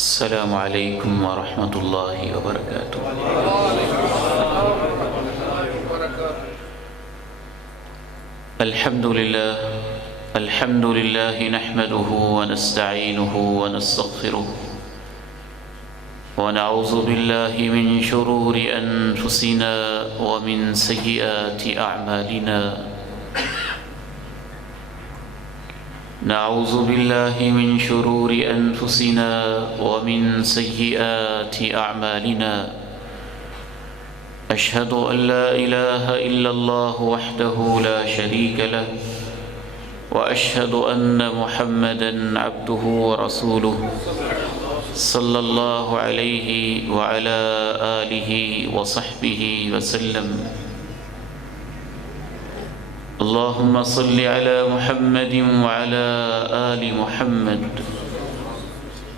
السلام علیکم ورحمۃ اللہ وبرکاتہ۔ الحمد للہ نحمده ونستعینه ونستغفره ونعوذ باللہ من شرور انفسنا ومن سیئات اعمالنا، نعوذ باللہ من شرور انفسنا ومن سیئات اعمالنا، اشہد ان لا الہ الا اللہ وحدہ لا شریک لہ، واشہد ان محمدا عبدہ ورسولہ صلی اللہ علیہ وعلی آلہ وصحبہ وسلم۔ اللہم صل علی محمد وعلی آل محمد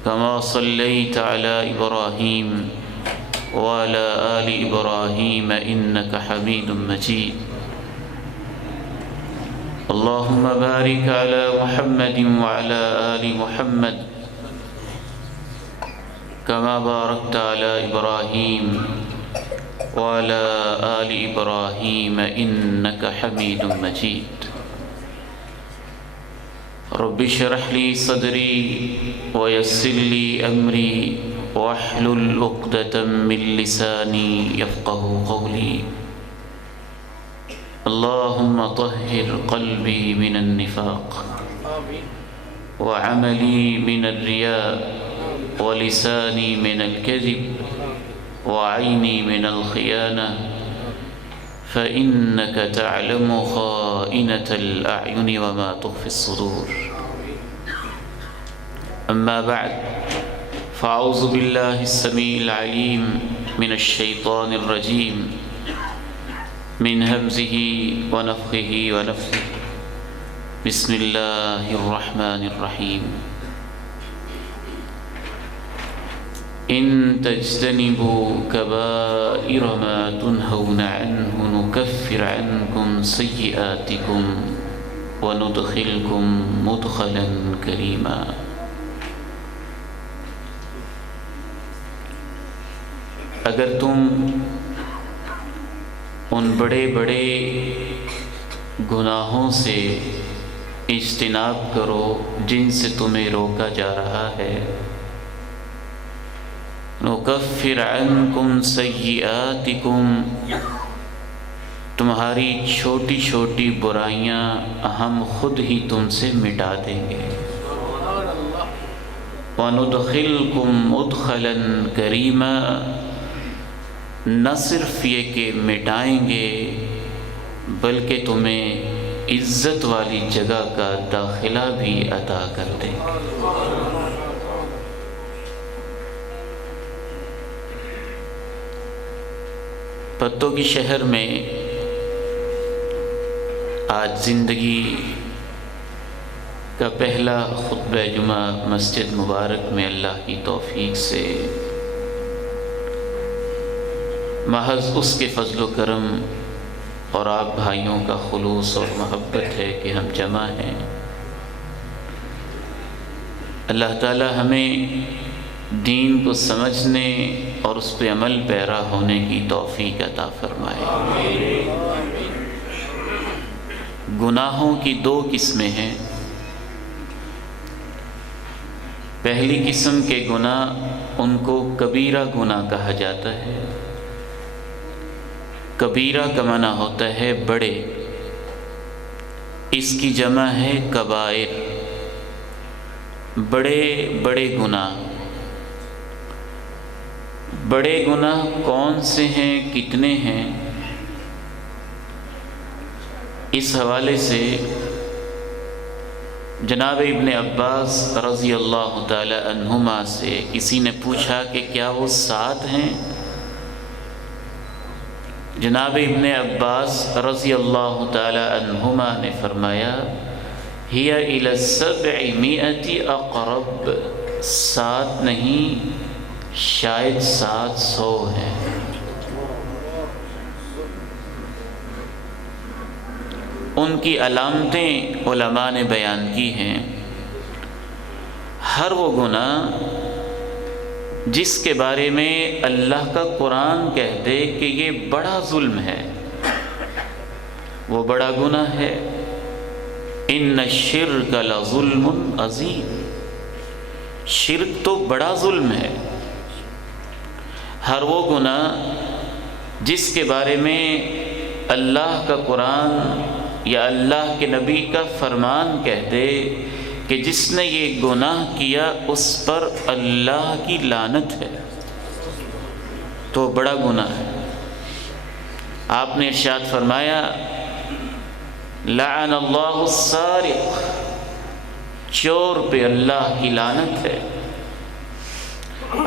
کما صلیت علی ابراہیم وعلی آل ابراہیم انک حمید مجید۔ اللہم بارک علی محمد وعلی آل محمد کما بارکت علی ابراہیم وعلى آل إبراهيم إنك حميد مجيد۔ رب اشرح لي صدري ويسر لي أمري واحلل عقدة من لساني يفقهوا قولي۔ اللهم طهر قلبي من النفاق وعملي من الرياء ولساني من الكذب وعيني من الخيانة فإنك تعلم خائنة الأعين وما تخفي الصدور۔ أما بعد، فأعوذ بالله السميع العليم من الشيطان الرجيم من همزه ونفخه ونفثه، بسم الله الرحمن الرحيم۔ إن تجتنبوا كبائر ما تنهون عنه نكفر عنكم سيئاتكم وندخلكم مدخلا كريما۔ اگر تم ان بڑے بڑے گناہوں سے اجتناب کرو جن سے تمہیں روکا جا رہا ہے، نکفر عنکم سیئاتکم، تمہاری چھوٹی چھوٹی برائیاں ہم خود ہی تم سے مٹا دیں گے، وندخلکم مدخلا کریما، نہ صرف یہ کہ مٹائیں گے بلکہ تمہیں عزت والی جگہ کا داخلہ بھی عطا کر دیں گے۔ پتوں کی شہر میں آج زندگی کا پہلا خطبہ جمعہ مسجد مبارک میں اللہ کی توفیق سے محض اس کے فضل و کرم اور آپ بھائیوں کا خلوص اور محبت ہے کہ ہم جمع ہیں۔ اللہ تعالی ہمیں دین کو سمجھنے اور اس پہ عمل پیرا ہونے کی توفیق عطا فرمائے۔ گناہوں کی دو قسمیں ہیں۔ پہلی قسم کے گناہ ان کو کبیرہ گناہ کہا جاتا ہے۔ کبیرہ کا معنی ہوتا ہے بڑے، اس کی جمع ہے کبائر، بڑے بڑے گناہ۔ بڑے گناہ کون سے ہیں، کتنے ہیں؟ اس حوالے سے جناب ابن عباس رضی اللہ تعالی عنہما سے کسی نے پوچھا کہ کیا وہ 7 ہیں؟ جناب ابن عباس رضی اللہ تعالی عنہما نے فرمایا ہی الی السبعمائۃ اقرب، 7 نہیں شاید 700 ہیں۔ ان کی علامتیں علماء نے بیان کی ہیں۔ ہر وہ گناہ جس کے بارے میں اللہ کا قرآن کہہ دے کہ یہ بڑا ظلم ہے، وہ بڑا گناہ ہے۔ ان الشرک لظلم عظیم، شرک تو بڑا ظلم ہے۔ ہر وہ گناہ جس کے بارے میں اللہ کا قرآن یا اللہ کے نبی کا فرمان کہہ دے کہ جس نے یہ گناہ کیا اس پر اللہ کی لعنت ہے، تو بڑا گناہ ہے۔ آپ نے ارشاد فرمایا لعن اللہ السارق، چور پہ اللہ کی لعنت ہے۔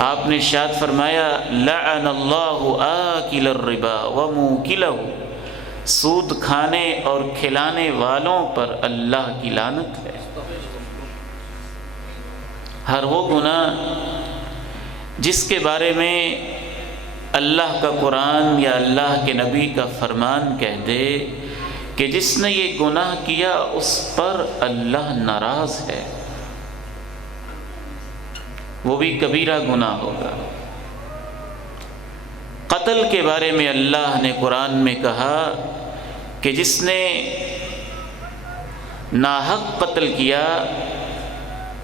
آپ نے ارشاد فرمایا لعن اللہ آکل الربا وموکلہ، سود کھانے اور کھلانے والوں پر اللہ کی لعنت ہے۔ ہر وہ گناہ جس کے بارے میں اللہ کا قرآن یا اللہ کے نبی کا فرمان کہہ دے کہ جس نے یہ گناہ کیا اس پر اللہ ناراض ہے، وہ بھی کبیرہ گناہ ہوگا۔ قتل کے بارے میں اللہ نے قرآن میں کہا کہ جس نے ناحق قتل کیا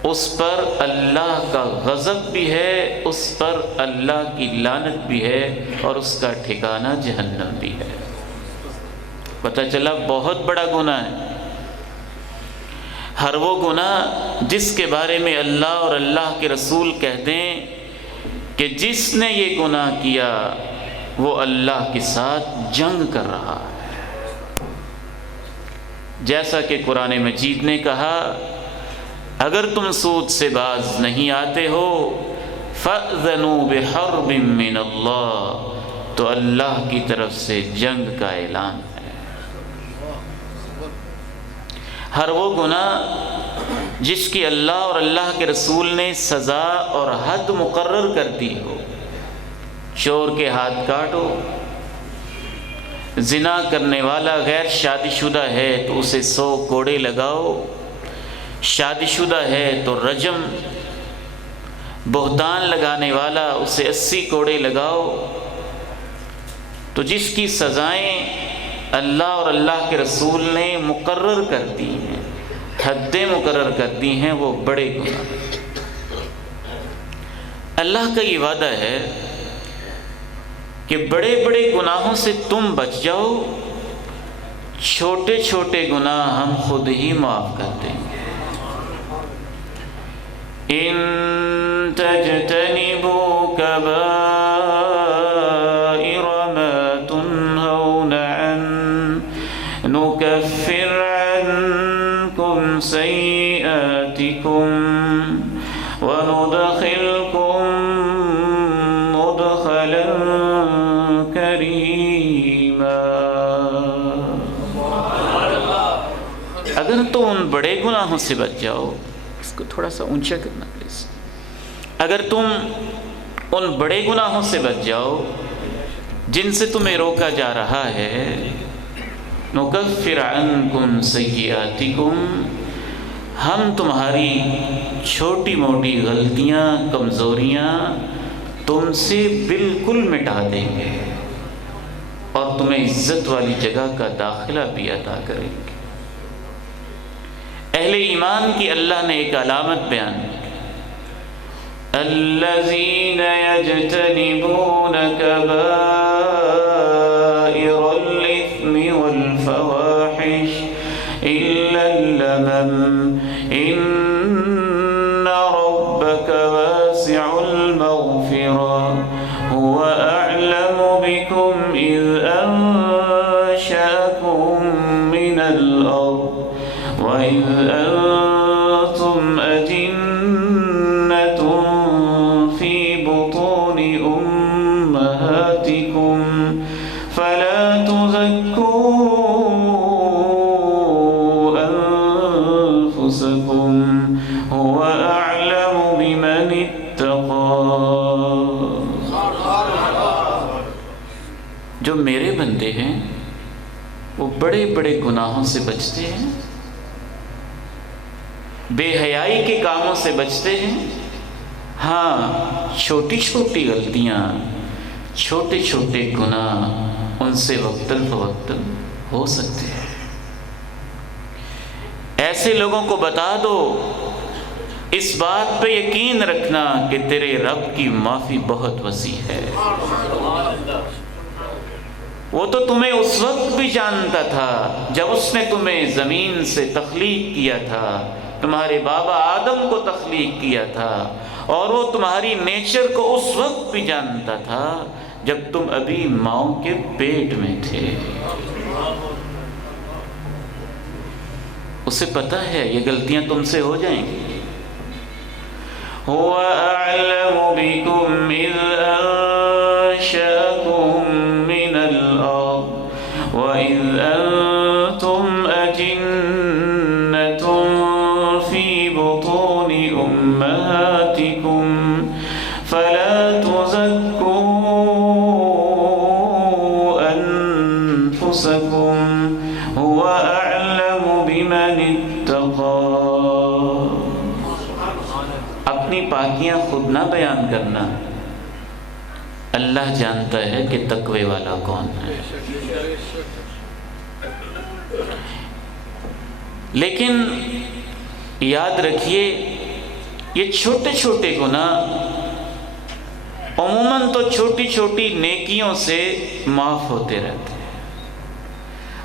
اس پر اللہ کا غضب بھی ہے، اس پر اللہ کی لعنت بھی ہے، اور اس کا ٹھکانہ جہنم بھی ہے۔ پتہ چلا بہت بڑا گناہ ہے۔ ہر وہ گناہ جس کے بارے میں اللہ اور اللہ کے رسول کہہ دیں کہ جس نے یہ گناہ کیا وہ اللہ کے ساتھ جنگ کر رہا ہے۔ جیسا کہ قرآن مجید نے کہا اگر تم سود سے باز نہیں آتے ہو فَأْذَنُوا بِحَرْبٍ مِّنَ اللَّهِ، تو اللہ کی طرف سے جنگ کا اعلان ہے۔ ہر وہ گناہ جس کی اللہ اور اللہ کے رسول نے سزا اور حد مقرر کر دی ہو، چور کے ہاتھ کاٹو، زنا کرنے والا غیر شادی شدہ ہے تو اسے 100 کوڑے لگاؤ، شادی شدہ ہے تو رجم، بہتان لگانے والا اسے 80 کوڑے لگاؤ۔ تو جس کی سزائیں اللہ اور اللہ کے رسول نے مقرر کر دی ہیں، حدیں مقرر کر دی ہیں، وہ بڑے گناہ۔ اللہ کا یہ وعدہ ہے کہ بڑے بڑے گناہوں سے تم بچ جاؤ، چھوٹے چھوٹے گناہ ہم خود ہی معاف کر دیں گے۔ ان تجتنبوا کبائر ما تنہون عنہ نکفر عنکم سیئاتکم وندخلکم مدخلا کریما۔ اگر تم ان بڑے گناہوں سے بچ جاؤ، اس کو تھوڑا سا اونچا کرنا پلیز، اگر تم ان بڑے گناہوں سے بچ جاؤ جن سے تمہیں روکا جا رہا ہے، نکفر عنکم سیئاتکم، ہم تمہاری چھوٹی موٹی غلطیاں کمزوریاں تم سے بالکل مٹا دیں گے اور تمہیں عزت والی جگہ کا داخلہ بھی عطا کریں گے۔ اہل ایمان کی اللہ نے ایک علامت بیان کی، الذین یجتنبون کبائر الاثم والفواحش الا اللمم ان ربک واسع المغفرہ هو اعلم بکم اذ انشأکم من الارض وَإِذْ أَنْتُمْ أَجِنَّةٌ فِي بُطُونِ أُمَّهَاتِكُمْ فَلَا تُزَكُّوا أَنفُسَكُمْ هُوَ أَعْلَمُ بِمَنِ اتَّقَى۔ جو میرے بندے ہیں وہ بڑے بڑے گناہوں سے بچتے ہیں، بے حیائی کے کاموں سے بچتے ہیں، ہاں چھوٹی چھوٹی غلطیاں، چھوٹے چھوٹے گناہ ان سے وقتاً فوقتاً ہو سکتے ہیں۔ ایسے لوگوں کو بتا دو، اس بات پہ یقین رکھنا کہ تیرے رب کی معافی بہت وسیع ہے۔ وہ تو تمہیں اس وقت بھی جانتا تھا جب اس نے تمہیں زمین سے تخلیق کیا تھا، تمہارے بابا آدم کو تخلیق کیا تھا، اور وہ تمہاری نیچر کو اس وقت بھی جانتا تھا جب تم ابھی ماؤں کے پیٹ میں تھے۔ اسے پتہ ہے یہ غلطیاں تم سے ہو جائیں گی۔ هو أعلم بكم إذ أنشأكم من الأرض وإذ أنتم أجنة في بطون أمهاتكم فلا تزكوا أنفسكم هو أعلم بمن اتقى۔ اپنی پاکیاں خود نہ بیان کرنا، اللہ جانتا ہے کہ تقوی والا کون ہے۔ لیکن یاد رکھیے یہ چھوٹے چھوٹے گناہ عموماً تو چھوٹی چھوٹی نیکیوں سے معاف ہوتے رہتے ہیں۔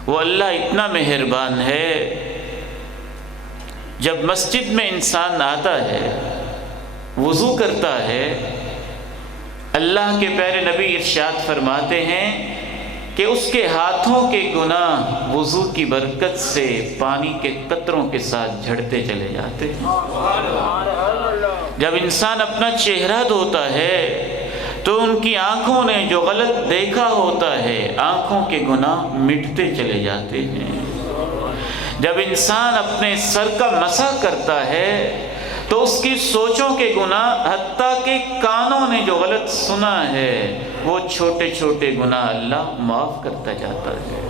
وہ اللہ اتنا مہربان ہے، جب مسجد میں انسان آتا ہے، وضو کرتا ہے، اللہ کے پیارے نبی ارشاد فرماتے ہیں کہ اس کے ہاتھوں کے گناہ وضو کی برکت سے پانی کے قطروں کے ساتھ جھڑتے چلے جاتے ہیں۔ جب انسان اپنا چہرہ دھوتا ہے تو ان کی آنکھوں نے جو غلط دیکھا ہوتا ہے، آنکھوں کے گناہ مٹتے چلے جاتے ہیں۔ جب انسان اپنے سر کا مسح کرتا ہے تو اس کی سوچوں کے گناہ، حتیٰ کہ کانوں نے جو غلط سنا ہے، وہ چھوٹے چھوٹے گناہ اللہ معاف کرتا جاتا ہے۔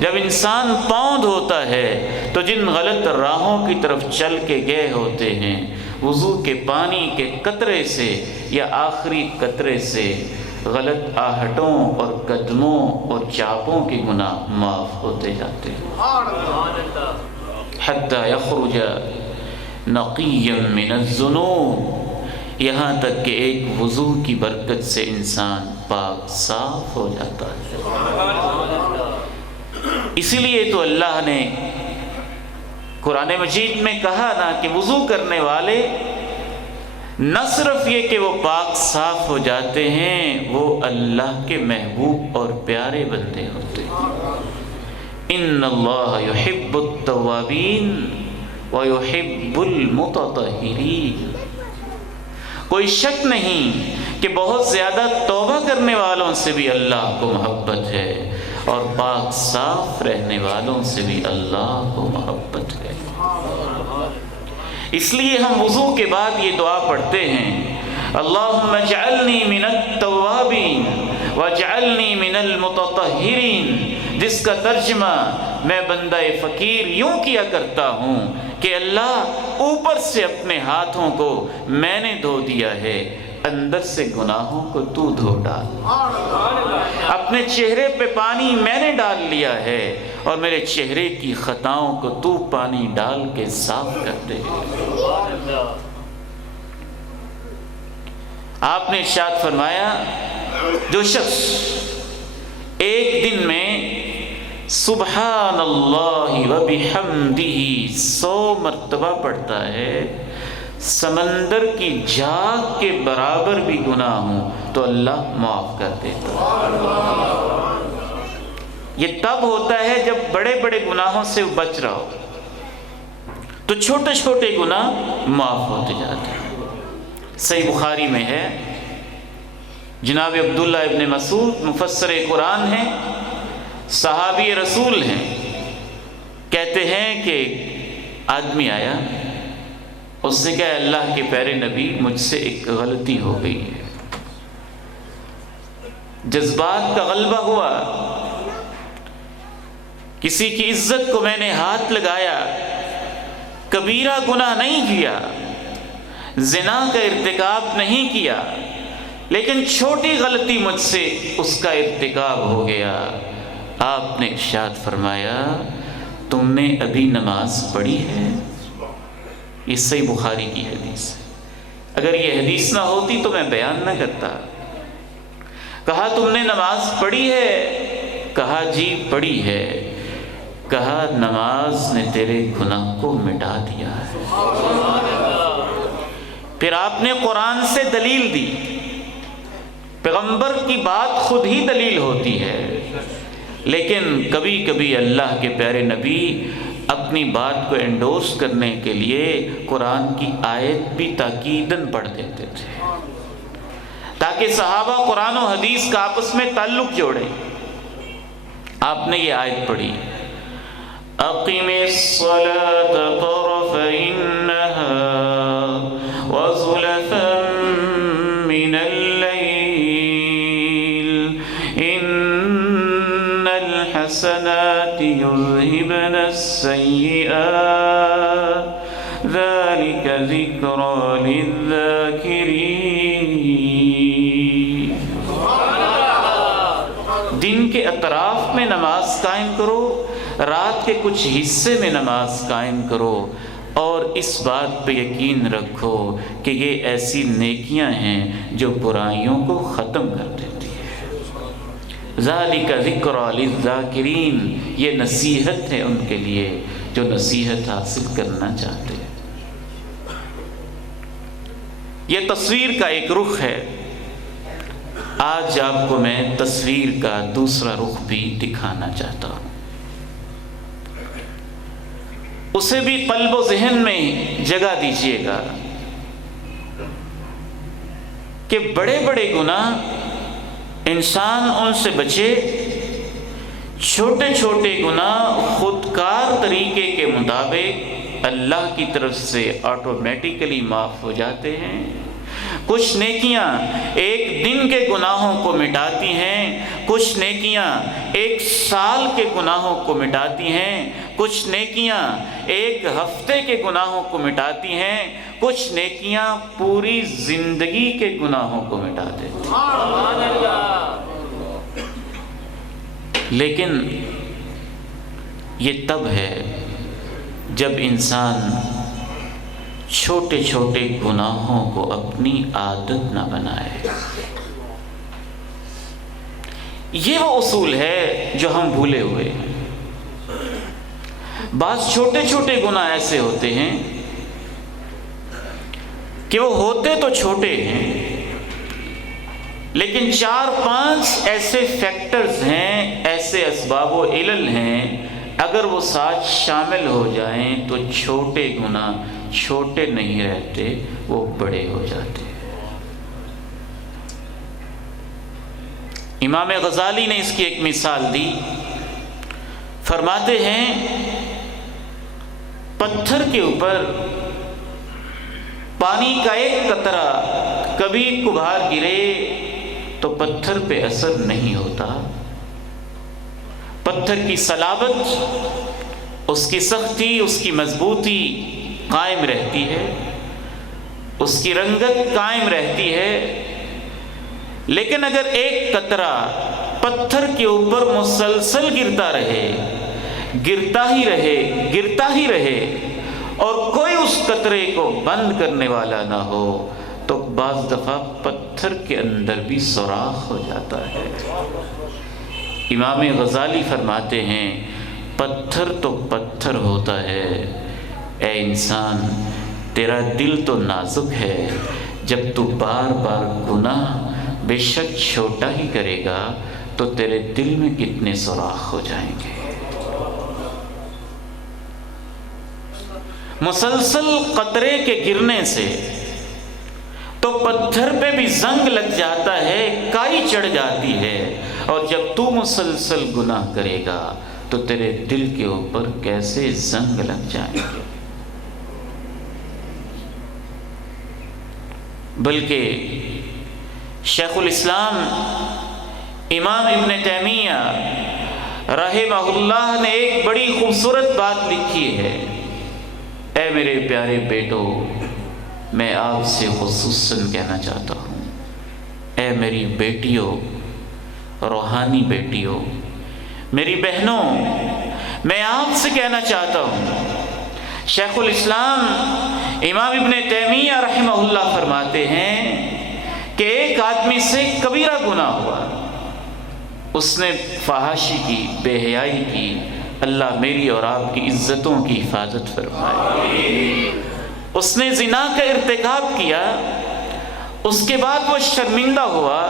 جب انسان پاؤں دھوتا ہے تو جن غلط راہوں کی طرف چل کے گئے ہوتے ہیں، وضو کے پانی کے قطرے سے یا آخری قطرے سے غلط آہٹوں اور قدموں اور چاپوں کے گناہ معاف ہوتے جاتے ہیں، حتی یخرج نقیا من الذنوب، یہاں تک کہ ایک وضو کی برکت سے انسان پاک صاف ہو جاتا ہے۔ اسی لیے تو اللہ نے قرآن مجید میں کہا نا کہ وضو کرنے والے نہ صرف یہ کہ وہ پاک صاف ہو جاتے ہیں، وہ اللہ کے محبوب اور پیارے بندے ہوتے ہیں۔ ان اللہ یحب التوابین وَيُحِبُّ الْمُتَطَهِّرِينَ۔ کوئی شک نہیں کہ بہت زیادہ توبہ کرنے والوں سے بھی اللہ کو محبت ہے، اور پاک صاف رہنے والوں سے بھی اللہ کو محبت ہے۔ اس لیے ہم وضو کے بعد یہ دعا پڑھتے ہیں، اللہم اجعلنی من التوابین واجعلنی من المتطہرین، جس کا ترجمہ میں بندہ فقیر یوں کیا کرتا ہوں کہ اللہ اوپر سے اپنے ہاتھوں کو میں نے دھو دیا ہے، اندر سے گناہوں کو تو دھو ڈال۔ اپنے چہرے پہ پانی میں نے ڈال لیا ہے، اور میرے چہرے کی خطاؤں کو تو پانی ڈال کے صاف کر دے۔ آپ نے ارشاد فرمایا، جو شخص ایک دن میں سبحان اللہ و بحمدہ 100 مرتبہ پڑھتا ہے، سمندر کی جھاگ کے برابر بھی گناہ ہوں تو اللہ معاف کر دیتا ہے۔ یہ تب ہوتا ہے جب بڑے بڑے گناہوں سے بچ رہا ہو، تو چھوٹے چھوٹے گناہ معاف ہوتے جاتے ہیں۔ صحیح بخاری میں ہے، جناب عبداللہ ابن مسعود مفسر قرآن ہیں، صحابی رسول ہیں، کہتے ہیں کہ آدمی آیا، اس نے کہا اللہ کے پیارے نبی مجھ سے ایک غلطی ہو گئی ہے۔ جذبات کا غلبہ ہوا، کسی کی عزت کو میں نے ہاتھ لگایا، کبیرہ گناہ نہیں کیا، زنا کا ارتکاب نہیں کیا، لیکن چھوٹی غلطی مجھ سے اس کا ارتکاب ہو گیا، آپ نے ارشاد فرمایا تم نے ابھی نماز پڑھی ہے؟ یہ صحیح بخاری کی حدیث ہے۔ اگر یہ حدیث نہ ہوتی تو میں بیان نہ کرتا۔ کہا تم نے نماز پڑھی ہے؟ کہا جی پڑھی ہے۔ کہا نماز نے تیرے گناہ کو مٹا دیا ہے۔ پھر آپ نے قرآن سے دلیل دی۔ پیغمبر کی بات خود ہی دلیل ہوتی ہے، لیکن کبھی کبھی اللہ کے پیارے نبی اپنی بات کو انڈورس کرنے کے لیے قرآن کی آیت بھی تاکیداً پڑھ دیتے تھے، تاکہ صحابہ قرآن و حدیث کا آپس میں تعلق جوڑیں۔ آپ نے یہ آیت پڑھی، اقم الصلاة طرفي النهار وزلفا من الليل ان الحسنات يذهبن السيئات ذلك ذكرى للذاكرين۔ دن کے اطراف میں نماز قائم کرو، رات کے کچھ حصے میں نماز قائم کرو، اور اس بات پہ یقین رکھو کہ یہ ایسی نیکیاں ہیں جو برائیوں کو ختم کر دیتی ہے۔ ذالک ذکری للذاکرین، یہ نصیحت ہے ان کے لیے جو نصیحت حاصل کرنا چاہتے ہیں۔ یہ تصویر کا ایک رخ ہے۔ آج آپ کو میں تصویر کا دوسرا رخ بھی دکھانا چاہتا ہوں، اسے بھی قلب و ذہن میں جگہ دیجیے گا کہ بڑے بڑے گناہ انسان ان سے بچے، چھوٹے چھوٹے گناہ خودکار طریقے کے مطابق اللہ کی طرف سے آٹومیٹیکلی معاف ہو جاتے ہیں۔ کچھ نیکیاں ایک دن کے گناہوں کو مٹاتی ہیں، کچھ نیکیاں ایک سال کے گناہوں کو مٹاتی ہیں، کچھ نیکیاں ایک ہفتے کے گناہوں کو مٹاتی ہیں، کچھ نیکیاں پوری زندگی کے گناہوں کو مٹا دیتی ہیں۔ لیکن یہ تب ہے جب انسان چھوٹے چھوٹے گناہوں کو اپنی عادت نہ بنائے۔ یہ وہ اصول ہے جو ہم بھولے ہوئے ہیں۔ بعض چھوٹے چھوٹے گناہ ایسے ہوتے ہیں کہ وہ ہوتے تو چھوٹے ہیں، لیکن 4-5 ایسے فیکٹرز ہیں، ایسے اسباب و علل ہیں، اگر وہ ساتھ شامل ہو جائیں تو چھوٹے گناہ چھوٹے نہیں رہتے، وہ بڑے ہو جاتے ہیں۔ امام غزالی نے اس کی ایک مثال دی، فرماتے ہیں پتھر کے اوپر پانی کا ایک قطرہ کبھی کبھار گرے تو پتھر پہ اثر نہیں ہوتا۔ پتھر کی صلابت، اس کی سختی، اس کی مضبوطی قائم رہتی ہے، اس کی رنگت قائم رہتی ہے، لیکن اگر ایک قطرہ پتھر کے اوپر مسلسل گرتا رہے، گرتا ہی رہے اور کوئی اس قطرے کو بند کرنے والا نہ ہو تو بعض دفعہ پتھر کے اندر بھی سوراخ ہو جاتا ہے۔ امام غزالی فرماتے ہیں پتھر تو پتھر ہوتا ہے، اے انسان تیرا دل تو نازک ہے، جب تو بار بار گناہ بے شک چھوٹا ہی کرے گا تو تیرے دل میں کتنے سوراخ ہو جائیں گے۔ مسلسل قطرے کے گرنے سے تو پتھر پہ بھی زنگ لگ جاتا ہے، کائی چڑھ جاتی ہے، اور جب تو مسلسل گناہ کرے گا تو تیرے دل کے اوپر کیسے زنگ لگ جائیں گے۔ بلکہ شیخ الاسلام امام ابن تیمیہ رحمہ اللہ نے ایک بڑی خوبصورت بات لکھی ہے، اے میرے پیارے بیٹو، میں آپ سے خصوصاً کہنا چاہتا ہوں، اے میری بیٹیوں، روحانی بیٹیوں، میری بہنوں، میں آپ سے کہنا چاہتا ہوں، شیخ الاسلام امام ابن تیمیہ رحمہ اللہ فرماتے ہیں کہ ایک آدمی سے کبیرہ گناہ ہوا، اس نے فحاشی کی، بے حیائی کی، اللہ میری اور آپ کی عزتوں کی حفاظت فرمائے۔ اس نے زنا کا ارتکاب کیا، اس کے بعد وہ شرمندہ ہوا،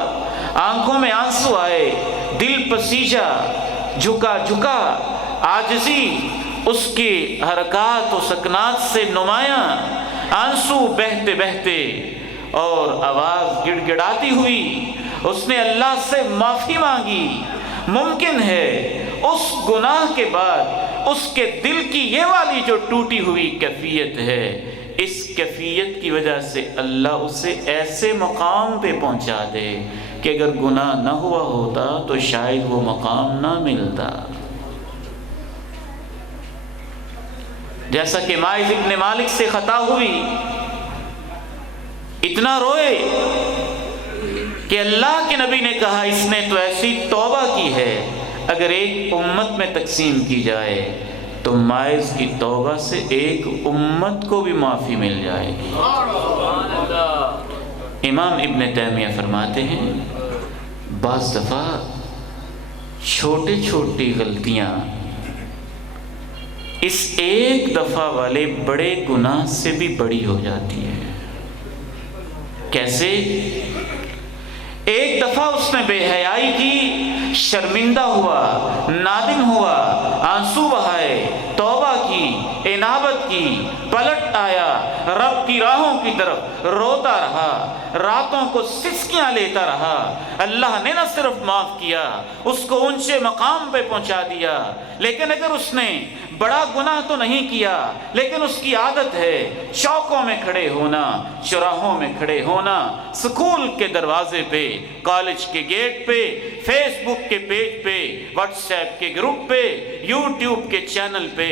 آنکھوں میں آنسو آئے، دل پسیجا، جھکا عاجزی اس کی حرکات و سکنات سے نمایاں، آنسو بہتے بہتے اور آواز گڑ گڑاتی ہوئی اس نے اللہ سے معافی مانگی۔ ممکن ہے اس گناہ کے بعد اس کے دل کی یہ والی جو ٹوٹی ہوئی کیفیت ہے، اس کیفیت کی وجہ سے اللہ اسے ایسے مقام پہ پہنچا دے کہ اگر گناہ نہ ہوا ہوتا تو شاید وہ مقام نہ ملتا۔ جیسا کہ ماعز ابن مالک سے خطا ہوئی، اتنا روئے کہ اللہ کے نبی نے کہا اس نے تو ایسی توبہ کی ہے، اگر ایک امت میں تقسیم کی جائے تو ماعز کی توبہ سے ایک امت کو بھی معافی مل جائے گی۔ امام ابن تیمیہ فرماتے ہیں بعض دفعہ چھوٹی غلطیاں اس ایک دفعہ والے بڑے گناہ سے بھی بڑی ہو جاتی ہے۔ کیسے؟ ایک دفعہ اس نے بے حیائی کی، شرمندہ ہوا، نادم ہوا، آنسو بہائے، توبہ کی، انابت کی، پلٹ آیا، رب کی راہوں کی طرف روتا رہا، راتوں کو سسکیاں لیتا رہا، اللہ نے نہ صرف معاف کیا، اس کو اونچے مقام پہ پہنچا دیا۔ لیکن اگر اس نے بڑا گناہ تو نہیں کیا، لیکن اس کی عادت ہے چوکوں میں کھڑے ہونا، چوراہوں میں کھڑے ہونا، سکول کے دروازے پہ، کالج کے گیٹ پہ، فیس بک کے پیج پہ، واٹس ایپ کے گروپ پہ، یوٹیوب کے چینل پہ،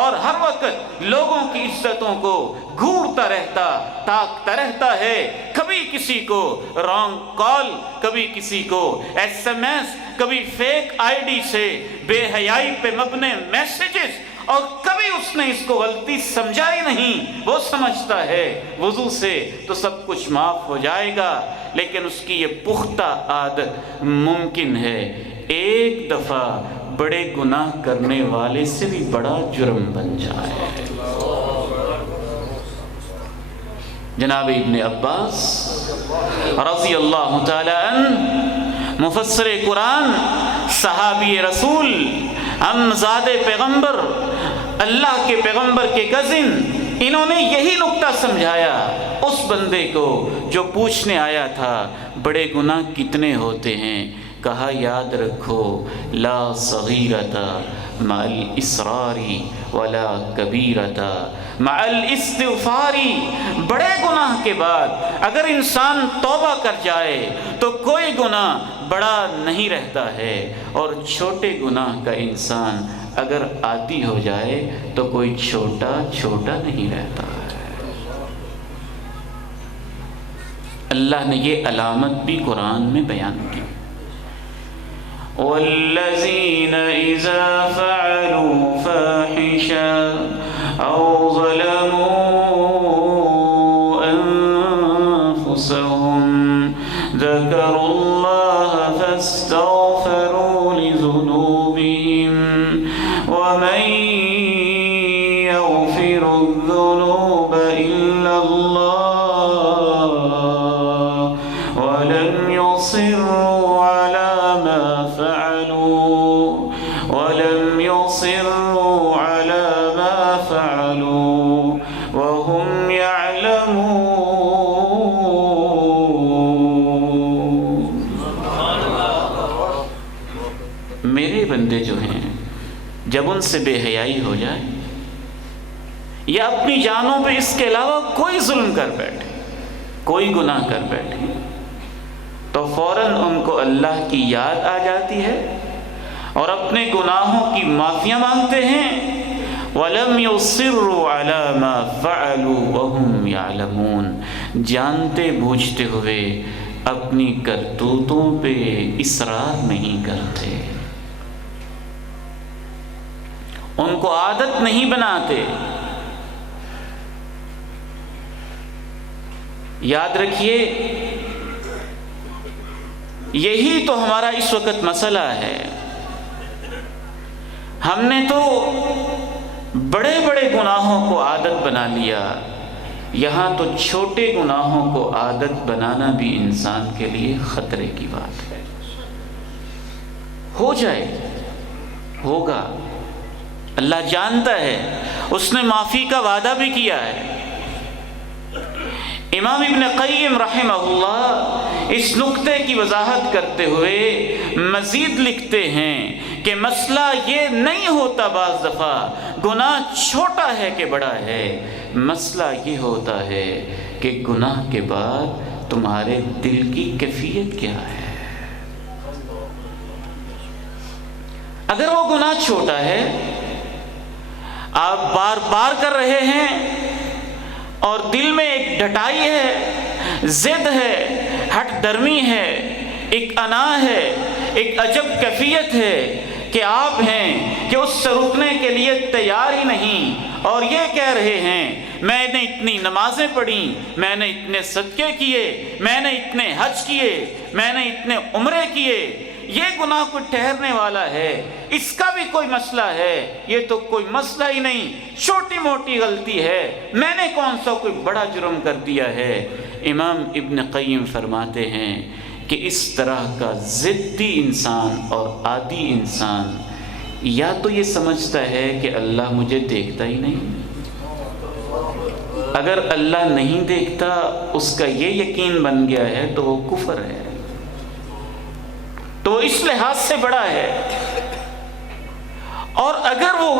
اور ہر وقت لوگوں کی عزتوں کو گھورتا رہتا، تاکتا رہتا ہے، کبھی کسی کو رانگ کال، کبھی کسی کو ایس ایم ایس، کبھی فیک آئی ڈی سے بے حیائی پہ مبنی میسیجز، اور کبھی اس نے اس کو غلطی سمجھا ہی نہیں۔ وہ سمجھتا ہے وضو سے تو سب کچھ معاف ہو جائے گا، لیکن اس کی یہ پختہ عادت ممکن ہے ایک دفعہ بڑے گناہ کرنے والے سے بھی بڑا جرم بن جائے۔ جناب ابن عباس رضی اللہ تعالی عنہ، مفسر قرآن، صحابی رسول، امزاد پیغمبر، اللہ کے پیغمبر کے کزن، انہوں نے یہی نکتہ سمجھایا اس بندے کو جو پوچھنے آیا تھا بڑے گناہ کتنے ہوتے ہیں۔ کہا یاد رکھو لا صغیرۃ مع الاصرار ولا کبیرۃ مع الاستغفار۔ بڑے گناہ کے بعد اگر انسان توبہ کر جائے تو کوئی گناہ بڑا نہیں رہتا ہے، اور چھوٹے گناہ کا انسان اگر عادی ہو جائے تو کوئی چھوٹا نہیں رہتا ہے۔ اللہ نے یہ علامت بھی قرآن میں بیان کی، وَالَّذِينَ إِذَا فَعَلُوا فَاحِشَةً أَوْ ظَلَمُوا أَنفُسَهُمْ ذَكَرُوا اللَّهَ فَاسْتَغْفَرُوا لِذُنُوبِهِمْ وَمَن يَغْفِرُ الذُّنُوبَ إِلَّا اللَّهُ وَلَمْ يُصِرُّوا عَلَى مَا فَعَلُوا وَهُمْ يَعْلَمُونَ۔ میرے بندے جو ہیں جب ان سے بے حیائی ہو جائے یا اپنی جانوں پہ اس کے علاوہ کوئی ظلم کر بیٹھے، کوئی گناہ کر بیٹھے، تو فوراً ان کو اللہ کی یاد آ جاتی ہے اور اپنے گناہوں کی معافیاں مانگتے ہیں، وَلَمْ يُصِرُّوا عَلَى مَا فَعَلُوا وَهُمْ يَعْلَمُونَ، جانتے بوجھتے ہوئے اپنی کرتوتوں پہ اصرار نہیں کرتے، ان کو عادت نہیں بناتے۔ یاد رکھیے، یہی تو ہمارا اس وقت مسئلہ ہے۔ ہم نے تو بڑے بڑے گناہوں کو عادت بنا لیا، یہاں تو چھوٹے گناہوں کو عادت بنانا بھی انسان کے لیے خطرے کی بات ہے۔ ہو جائے، ہوگا، اللہ جانتا ہے، اس نے معافی کا وعدہ بھی کیا ہے۔ امام ابن قیم رحمہ اللہ اس نقطے کی وضاحت کرتے ہوئے مزید لکھتے ہیں کہ مسئلہ یہ نہیں ہوتا بعض دفعہ گناہ چھوٹا ہے کہ بڑا ہے، مسئلہ یہ ہوتا ہے کہ گناہ کے بعد تمہارے دل کی کیفیت کیا ہے۔ اگر وہ گناہ چھوٹا ہے، آپ بار بار کر رہے ہیں اور دل میں ایک ڈٹائی ہے، ضد ہے، ہٹ درمی ہے، ایک انا ہے، ایک عجب کیفیت ہے کہ آپ ہیں کہ اس سے رکنے کے لیے تیار ہی نہیں، اور یہ کہہ رہے ہیں میں نے اتنی نمازیں پڑھی، میں نے اتنے صدقے کیے، میں نے اتنے حج کیے، میں نے اتنے عمرے کیے، یہ گناہ کوئی ٹھہرنے والا ہے، اس کا بھی کوئی مسئلہ ہے، یہ تو کوئی مسئلہ ہی نہیں، چھوٹی موٹی غلطی ہے، میں نے کون سا کوئی بڑا جرم کر دیا ہے۔ امام ابن قیم فرماتے ہیں کہ اس طرح کا ضدی انسان اور عادی انسان یا تو یہ سمجھتا ہے کہ اللہ مجھے دیکھتا ہی نہیں، اگر اللہ نہیں دیکھتا اس کا یہ یقین بن گیا ہے تو وہ کفر ہے، تو اس لحاظ سے بڑا ہے۔ اور اگر وہ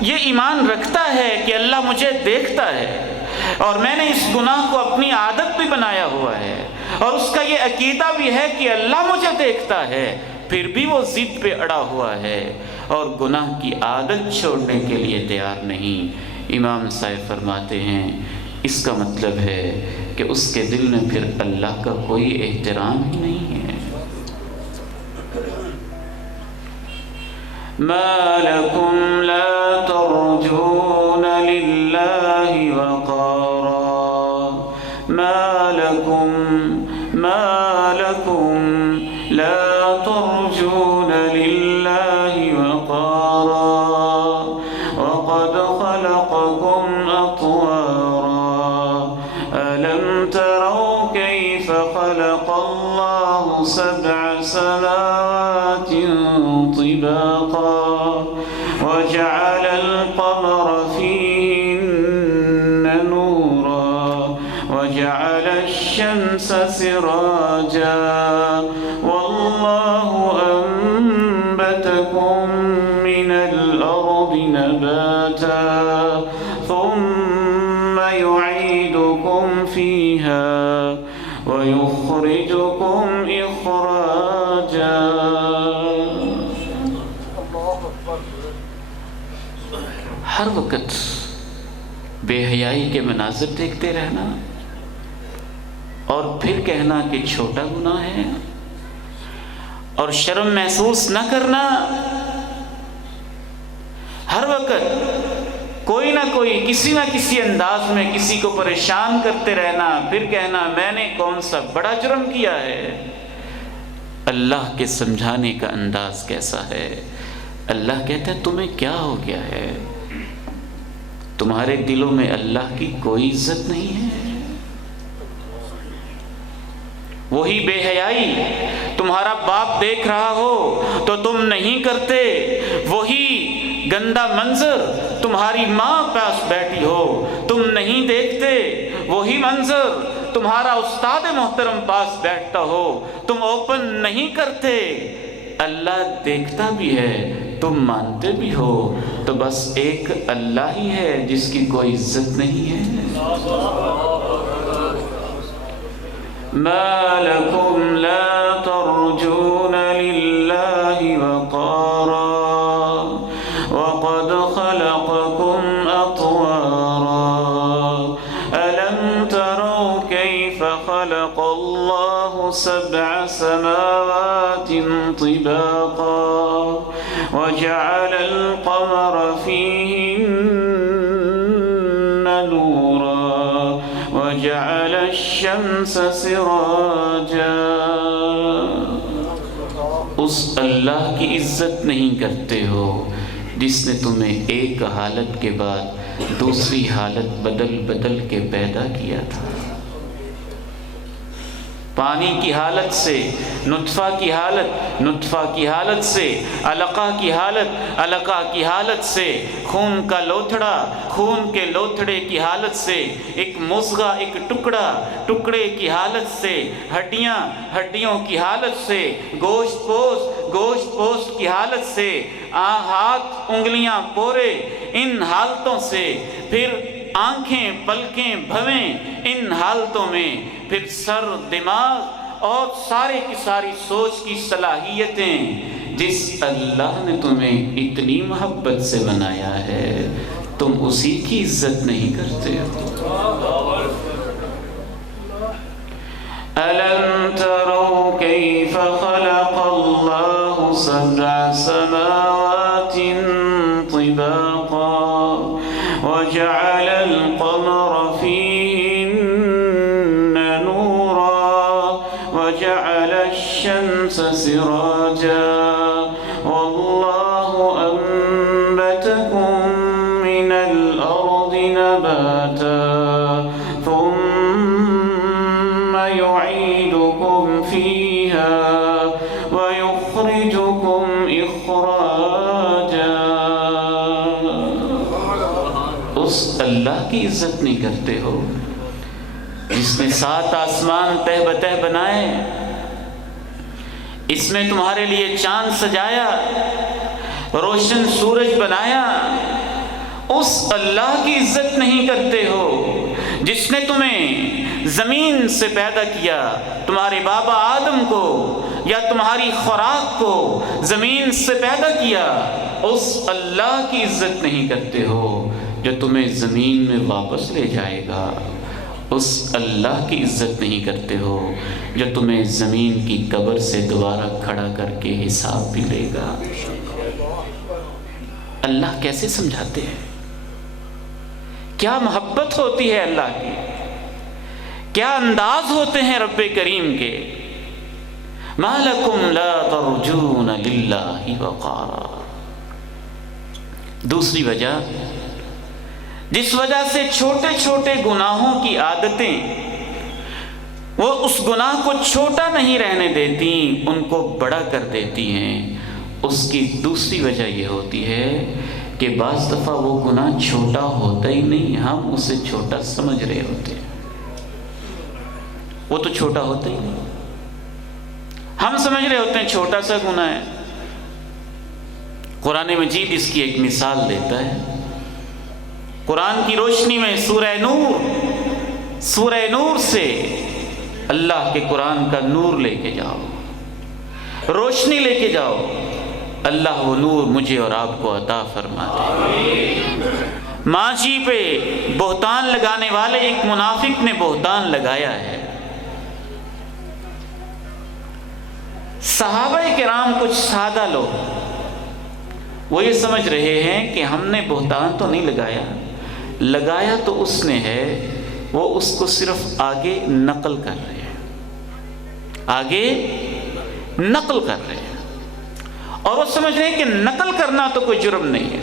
یہ ایمان رکھتا ہے کہ اللہ مجھے دیکھتا ہے اور میں نے اس گناہ کو اپنی عادت بھی بنایا ہوا ہے، اور اس کا یہ عقیدہ بھی ہے کہ اللہ مجھے دیکھتا ہے، پھر بھی وہ ضد پہ اڑا ہوا ہے اور گناہ کی عادت چھوڑنے کے لیے تیار نہیں، امام صاحب فرماتے ہیں اس کا مطلب ہے کہ اس کے دل میں پھر اللہ کا کوئی احترام ہی نہیں ہے۔ ما لكم لا ترجون لله وقارا، ما لكم لا ترجون لله وقارا وقد خلقكم أطوارا، ألم تروا كيف خلق الله 7 سماوات طباقا وجعل القمر فيهن نورا وجعل الشمس سراجا والله أنبتكم من الأرض نباتا ثم يعيدكم فيها ويخرجكم إخراجا۔ ہر وقت بے حیائی کے مناظر دیکھتے رہنا اور پھر کہنا کہ چھوٹا گناہ ہے، اور شرم محسوس نہ کرنا، ہر وقت کوئی نہ کوئی کسی نہ کسی انداز میں کسی کو پریشان کرتے رہنا، پھر کہنا میں نے کون سا بڑا جرم کیا ہے۔ اللہ کے سمجھانے کا انداز کیسا ہے؟ اللہ کہتا ہے تمہیں کیا ہو گیا ہے؟ تمہارے دلوں میں اللہ کی کوئی عزت نہیں ہے؟ وہی بے حیائی تمہارا باپ دیکھ رہا ہو تو تم نہیں کرتے، وہی گندا منظر تمہاری ماں پاس بیٹھی ہو تم نہیں دیکھتے، وہی منظر تمہارا استاد محترم پاس بیٹھتا ہو تم اوپن نہیں کرتے۔ اللہ دیکھتا بھی ہے، تم مانتے بھی ہو، تو بس ایک اللہ ہی ہے جس کی کوئی عزت نہیں ہے۔ ما لكم لا ترجون لله وقارا وقد خلقكم سبع سماوات طباقا وجعل القمر فيهن نورا وجعل الشمس سراجا۔ اس اللہ کی عزت نہیں کرتے ہو جس نے تمہیں ایک حالت کے بعد دوسری حالت بدل بدل کے پیدا کیا تھا۔ پانی کی حالت سے نطفہ کی حالت، نطفہ کی حالت سے علقہ کی حالت، علقہ کی حالت سے خون کا لوتھڑا، خون کے لوتھڑے کی حالت سے ایک مضغہ، ایک ٹکڑا، ٹکڑے کی حالت سے ہڈیاں، ہڈیوں کی حالت سے گوشت پوست، گوشت پوست کی حالت سے ہاتھ، انگلیاں، پورے، ان حالتوں سے پھر آنکھیں، پلکیں، بھویں، ان حالتوں میں پھر سر، دماغ اور سارے کی ساری سوچ کی صلاحیتیں، جس اللہ نے تمہیں اتنی محبت سے بنایا ہے تم اسی کی عزت نہیں کرتے ہو۔ أَلَمْ تَرَوْا كَيْفَ خَلَقَ اللَّهُ سَبْعَ سَمَاوَاتٍ طِبَاقًا وَجَعَلَ الْقَمَرَ فِيهِنَّ نُورًا وَجَعَلَ الشَّمْسَ سِرَاجًا وَاللَّهُ أَنبَتَكُم مِّنَ الْأَرْضِ نَبَاتًا ثُمَّ يُعِيدُكُمْ فِيهَا وَيُخْرِجُكُمْ إِخْرَاجًا۔ اس اللہ کی عزت نہیں کرتے ہو جس نے 7 آسمان تہ بتہ بنائے، اس میں تمہارے لیے چاند سجایا، روشن سورج بنایا۔ اس اللہ کی عزت نہیں کرتے ہو جس نے تمہیں زمین سے پیدا کیا، تمہارے بابا آدم کو یا تمہاری خوراک کو زمین سے پیدا کیا۔ اس اللہ کی عزت نہیں کرتے ہو جو تمہیں زمین میں واپس لے جائے گا۔ اس اللہ کی عزت نہیں کرتے ہو جو تمہیں زمین کی قبر سے دوبارہ کھڑا کر کے حساب بھی لے گا۔ اللہ کیسے سمجھاتے ہیں؟ کیا محبت ہوتی ہے اللہ کی، کیا انداز ہوتے ہیں رب کریم کے۔ مَا لَكُمْ لَا تَرْجُونَ لِلَّهِ وَقَارًا۔ دوسری وجہ، جس وجہ سے چھوٹے چھوٹے گناہوں کی عادتیں وہ اس گناہ کو چھوٹا نہیں رہنے دیتی، ان کو بڑا کر دیتی ہیں، اس کی دوسری وجہ یہ ہوتی ہے کہ بعض دفعہ وہ گناہ چھوٹا ہوتا ہی نہیں، ہم اسے چھوٹا سمجھ رہے ہوتے ہیں۔ وہ تو چھوٹا ہوتا ہی نہیں، ہم سمجھ رہے ہوتے ہیں چھوٹا سا گناہ ہے۔ قرآن مجید اس کی ایک مثال دیتا ہے۔ قرآن کی روشنی میں سورہ نور سے اللہ کے قرآن کا نور لے کے جاؤ، روشنی لے کے جاؤ، اللہ وہ نور مجھے اور آپ کو عطا فرما دے۔ ماضی پہ بہتان لگانے والے ایک منافق نے بہتان لگایا ہے۔ صحابہ کرام کچھ سادہ لوگ وہ یہ سمجھ رہے ہیں کہ ہم نے بہتان تو نہیں لگایا تو اس نے ہے، وہ اس کو صرف آگے نقل کر رہے ہیں، آگے نقل کر رہے ہیں، اور وہ سمجھ رہے ہیں کہ نقل کرنا تو کوئی جرم نہیں ہے۔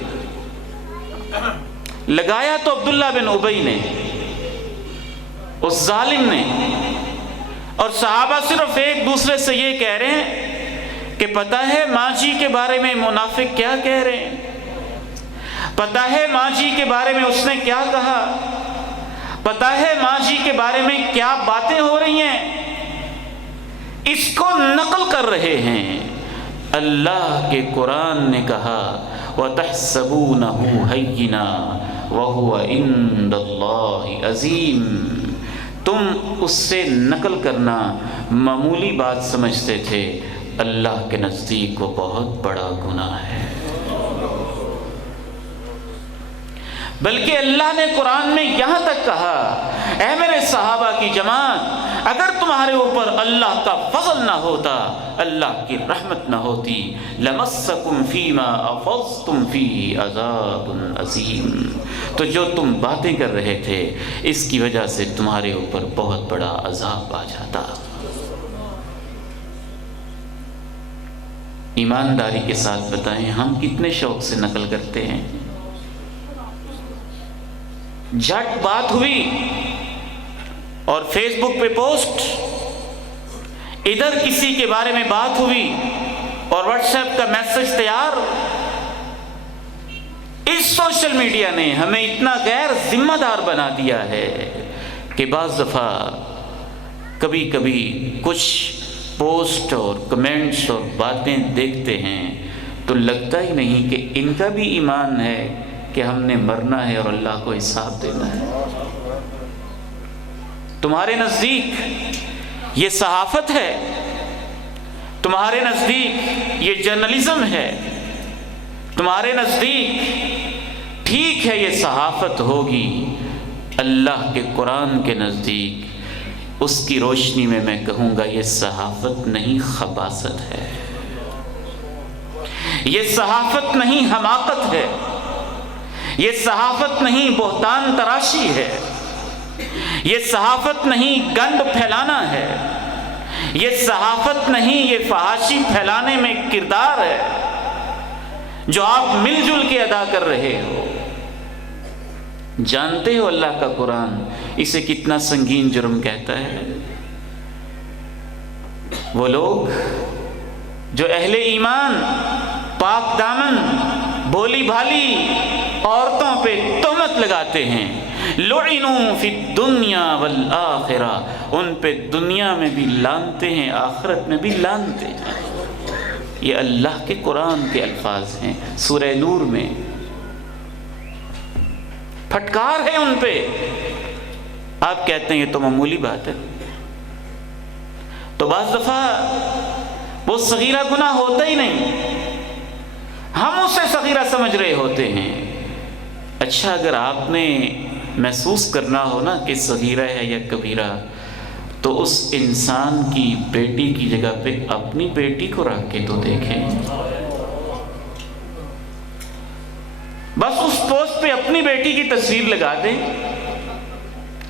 لگایا تو عبداللہ بن ابی نے، اس ظالم نے، اور صحابہ صرف ایک دوسرے سے یہ کہہ رہے ہیں کہ پتہ ہے ماضی کے بارے میں منافق کیا کہہ رہے ہیں، پتہ ہے ماضی کے بارے میں اس نے کیا کہا، پتہ ہے ماضی کے بارے میں کیا باتیں ہو رہی ہیں، اس کو نقل کر رہے ہیں۔ اللہ کے قرآن نے کہا وَتَحْسَبُونَهُ هَيِّنًا وَهُوَ عِندَ اللَّهِ عَظِيمٌ۔ تم اس سے نقل کرنا معمولی بات سمجھتے تھے، اللہ کے نزدیک وہ بہت بڑا گناہ ہے۔ بلکہ اللہ نے قرآن میں یہاں تک کہا اے میرے صحابہ کی جماعت، اگر تمہارے اوپر اللہ کا فضل نہ ہوتا، اللہ کی رحمت نہ ہوتی، لمسکم فیما افضتم فیہ عذاب عظیم، تو جو تم باتیں کر رہے تھے اس کی وجہ سے تمہارے اوپر بہت بڑا عذاب آ جاتا۔ ایمانداری کے ساتھ بتائیں، ہم کتنے شوق سے نقل کرتے ہیں؟ جھٹ بات ہوئی اور فیس بک پہ پوسٹ، ادھر کسی کے بارے میں بات ہوئی اور واٹس ایپ کا میسج تیار۔ اس سوشل میڈیا نے ہمیں اتنا غیر ذمہ دار بنا دیا ہے کہ بعض دفعہ کبھی کبھی کچھ پوسٹ اور کمنٹس اور باتیں دیکھتے ہیں تو لگتا ہی نہیں کہ ان کا بھی ایمان ہے کہ ہم نے مرنا ہے اور اللہ کو حساب دینا ہے۔ تمہارے نزدیک یہ صحافت ہے، تمہارے نزدیک یہ جرنلزم ہے، تمہارے نزدیک ٹھیک ہے یہ صحافت ہوگی، اللہ کے قرآن کے نزدیک اس کی روشنی میں میں کہوں گا یہ صحافت نہیں، خباثت ہے، یہ صحافت نہیں، حماقت ہے، یہ صحافت نہیں، بہتان تراشی ہے، یہ صحافت نہیں، گند پھیلانا ہے، یہ صحافت نہیں، یہ فحاشی پھیلانے میں کردار ہے جو آپ مل جل کے ادا کر رہے ہو۔ جانتے ہو اللہ کا قرآن اسے کتنا سنگین جرم کہتا ہے؟ وہ لوگ جو اہل ایمان، پاک دامن، بولی بھالی عورتوں پہ تہمت لگاتے ہیں، لعنوا فی الدنیا والآخرہ، ان پہ دنیا میں بھی لانتے ہیں، آخرت میں بھی لانتے ہیں۔ یہ اللہ کے قرآن کے الفاظ ہیں، سورہ نور میں پھٹکار ہے ان پہ۔ آپ کہتے ہیں یہ تو معمولی بات ہے، تو بعض دفعہ وہ صغیرہ گناہ ہوتا ہی نہیں، ہم اسے صغیرہ سمجھ رہے ہوتے ہیں۔ اچھا اگر آپ نے محسوس کرنا ہو نا کہ صغیرہ ہے یا کبیرہ، تو اس انسان کی بیٹی کی جگہ پہ اپنی بیٹی کو رکھ کے تو دیکھیں، بس اس پوسٹ پہ اپنی بیٹی کی تصویر لگا دیں،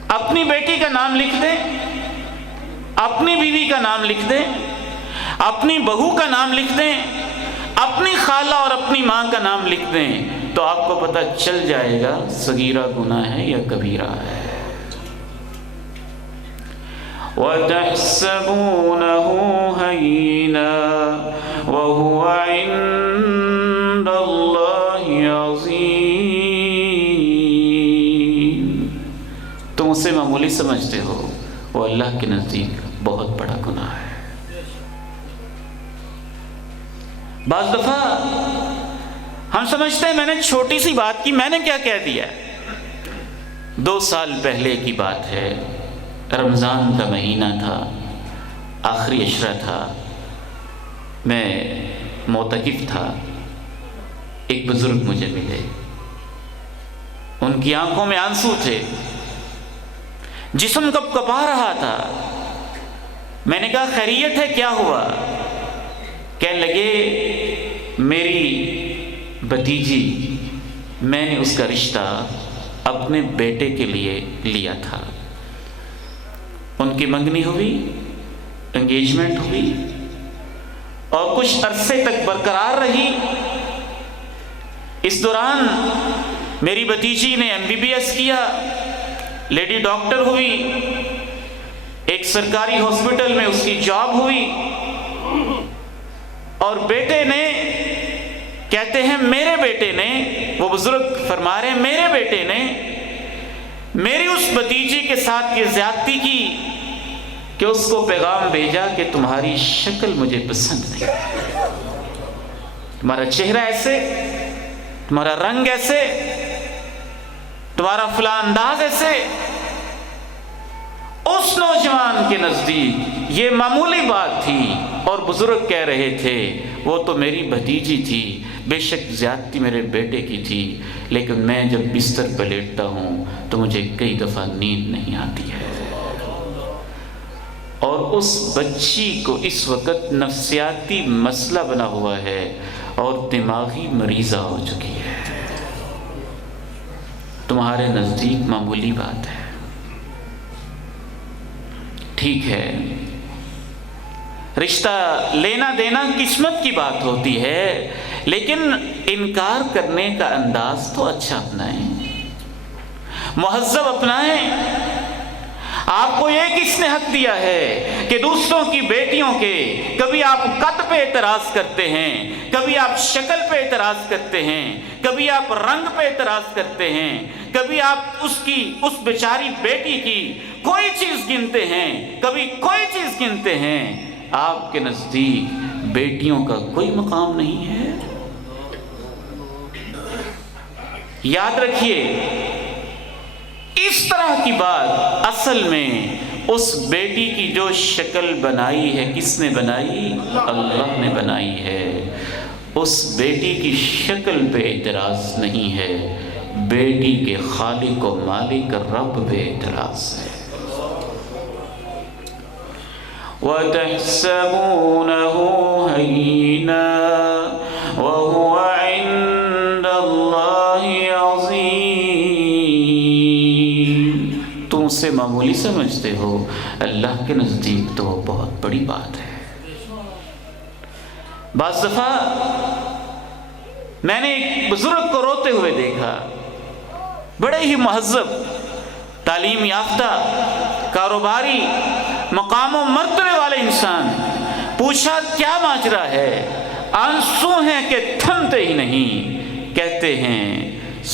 اپنی بیٹی کا نام لکھ دیں، اپنی بیوی کا نام لکھ دیں، اپنی بہو کا نام لکھ دیں، اپنی خالہ اور اپنی ماں کا نام لکھ دیں، تو آپ کو پتہ چل جائے گا صغیرہ گناہ ہے یا کبیرہ ہے۔ وَتَحْسَبُونَهُ هَيِّنًا وَهُوَ عِندَ اللَّهِ عَظِيمٌ، تم اسے معمولی سمجھتے ہو، وہ اللہ کے نزدیک بہت بڑا گناہ ہے۔ بعض دفعہ ہم سمجھتے ہیں میں نے چھوٹی سی بات کی، میں نے کیا کہہ دیا؟ 2 سال پہلے کی بات ہے، رمضان کا مہینہ تھا، آخری عشرہ تھا، میں معتکف تھا، ایک بزرگ مجھے ملے، ان کی آنکھوں میں آنسو تھے، جسم کب کپا رہا تھا۔ میں نے کہا خیریت ہے، کیا ہوا؟ کہنے لگے میری بھتیجی، میں نے اس کا رشتہ اپنے بیٹے کے لیے لیا تھا، ان کی منگنی ہوئی، انگیجمنٹ ہوئی اور کچھ عرصے تک برقرار رہی۔ اس دوران میری بھتیجی نے MBBS کیا، لیڈی ڈاکٹر ہوئی، ایک سرکاری ہاسپٹل میں اس کی جاب ہوئی، اور بیٹے نے، کہتے ہیں میرے بیٹے نے، وہ بزرگ فرما رہے ہیں میرے بیٹے نے میری اس بھتیجی کے ساتھ یہ زیادتی کی کہ اس کو پیغام بھیجا کہ تمہاری شکل مجھے پسند نہیں، تمہارا چہرہ ایسے، تمہارا رنگ ایسے، تمہارا فلاں انداز ایسے۔ اس نوجوان کے نزدیک یہ معمولی بات تھی، اور بزرگ کہہ رہے تھے وہ تو میری بھتیجی تھی، بے شک زیادتی میرے بیٹے کی تھی، لیکن میں جب بستر پہ لیٹتا ہوں تو مجھے کئی دفعہ نیند نہیں آتی ہے۔ اور اس بچی کو اس وقت نفسیاتی مسئلہ بنا ہوا ہے اور دماغی مریضہ ہو چکی ہے۔ تمہارے نزدیک معمولی بات ہے، ٹھیک ہے، رشتہ لینا دینا قسمت کی بات ہوتی ہے، لیکن انکار کرنے کا انداز تو اچھا اپنائیں، مہذب اپنائیں۔ آپ کو یہ کس نے حق دیا ہے کہ دوسروں کی بیٹیوں کے کبھی آپ قد پہ اعتراض کرتے ہیں، کبھی آپ شکل پہ اعتراض کرتے ہیں، کبھی آپ رنگ پہ اعتراض کرتے ہیں، کبھی آپ اس بیچاری بیٹی کی کوئی چیز گنتے ہیں، کبھی کوئی چیز گنتے ہیں۔ آپ کے نزدیک بیٹیوں کا کوئی مقام نہیں ہے؟ یاد رکھیے، اس طرح کی بات اصل میں اس بیٹی کی جو شکل بنائی ہے، کس نے بنائی؟ اللہ نے بنائی ہے۔ اس بیٹی کی شکل پہ اعتراض نہیں ہے، بیٹی کے خالق و مالک رب پہ اعتراض ہے۔ وَتَحْسَبُونَهُ هَيِّنًا وَهُوَ عِندَ اللَّهِ عَظِيمٌ۔ تم اسے معمولی سمجھتے ہو، اللہ کے نزدیک تو بہت بڑی بات ہے۔ بعض دفعہ میں نے ایک بزرگ کو روتے ہوئے دیکھا، بڑے ہی مہذب، تعلیم یافتہ، کاروباری، مقام و مرتبے والے انسان۔ پوچھا کیا ماجرا ہے؟ آنسو ہیں کہ تھمتے ہی نہیں۔ کہتے ہیں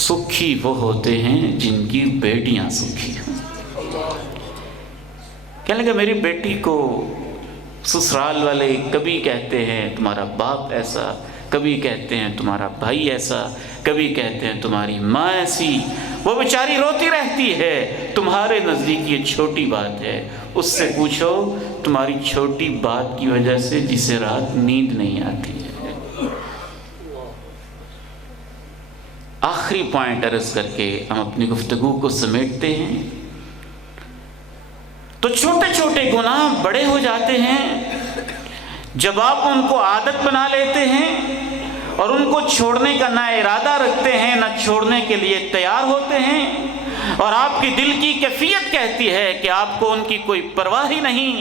سکھی وہ ہوتے ہیں جن کی بیٹیاں سکھی ہوں۔ کہنے لگا میری بیٹی کو سسرال والے کبھی کہتے ہیں تمہارا باپ ایسا، کبھی کہتے ہیں تمہارا بھائی ایسا، کبھی کہتے ہیں تمہاری ماں ایسی، وہ بیچاری روتی رہتی ہے۔ تمہارے نزدیک یہ چھوٹی بات ہے، اس سے پوچھو تمہاری چھوٹی بات کی وجہ سے جسے رات نیند نہیں آتی ہے۔ آخری پوائنٹ عرض کر کے ہم اپنی گفتگو کو سمیٹتے ہیں۔ تو چھوٹے چھوٹے گناہ بڑے ہو جاتے ہیں جب آپ ان کو عادت بنا لیتے ہیں اور ان کو چھوڑنے کا نہ ارادہ رکھتے ہیں، نہ چھوڑنے کے لیے تیار ہوتے ہیں، اور آپ کی دل کی کیفیت کہتی ہے کہ آپ کو ان کی کوئی پرواہ ہی نہیں۔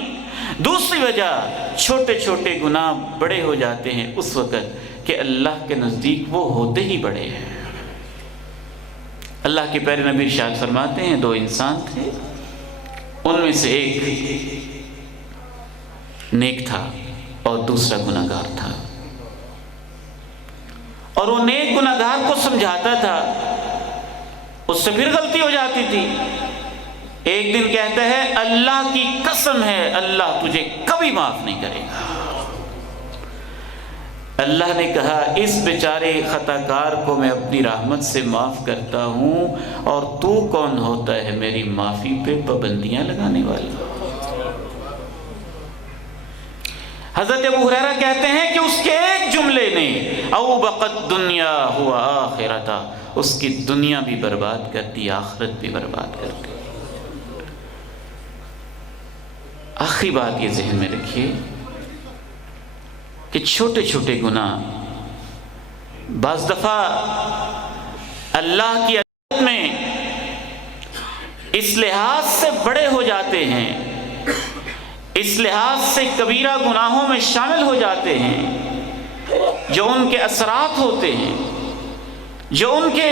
دوسری وجہ، چھوٹے چھوٹے گناہ بڑے ہو جاتے ہیں اس وقت کہ اللہ کے نزدیک وہ ہوتے ہی بڑے ہیں۔ اللہ کے پیارے نبی ارشاد فرماتے ہیں دو انسان تھے، ان میں سے ایک نیک تھا اور دوسرا گناہگار تھا، اور وہ نیک گناہگار کو سمجھاتا تھا، اس سے پھر غلطی ہو جاتی تھی۔ ایک دن کہتا ہے اللہ کی قسم ہے اللہ تجھے کبھی معاف نہیں کرے گا۔ اللہ نے کہا اس بیچارے خطا کار کو میں اپنی رحمت سے معاف کرتا ہوں، اور تو کون ہوتا ہے میری معافی پہ پابندیاں لگانے والا؟ حضرت ابو ہریرہ کہتے ہیں کہ اس کے ایک جملے نے اوبقت دنیا ہوا آخرتا، اس کی دنیا بھی برباد کر دی، آخرت بھی برباد کر دی۔ آخری بات یہ ذہن میں رکھیے کہ چھوٹے چھوٹے گناہ بعض دفعہ اللہ کی عدالت میں اس لحاظ سے بڑے ہو جاتے ہیں، اس لحاظ سے کبیرہ گناہوں میں شامل ہو جاتے ہیں، جو ان کے اثرات ہوتے ہیں، جو ان کے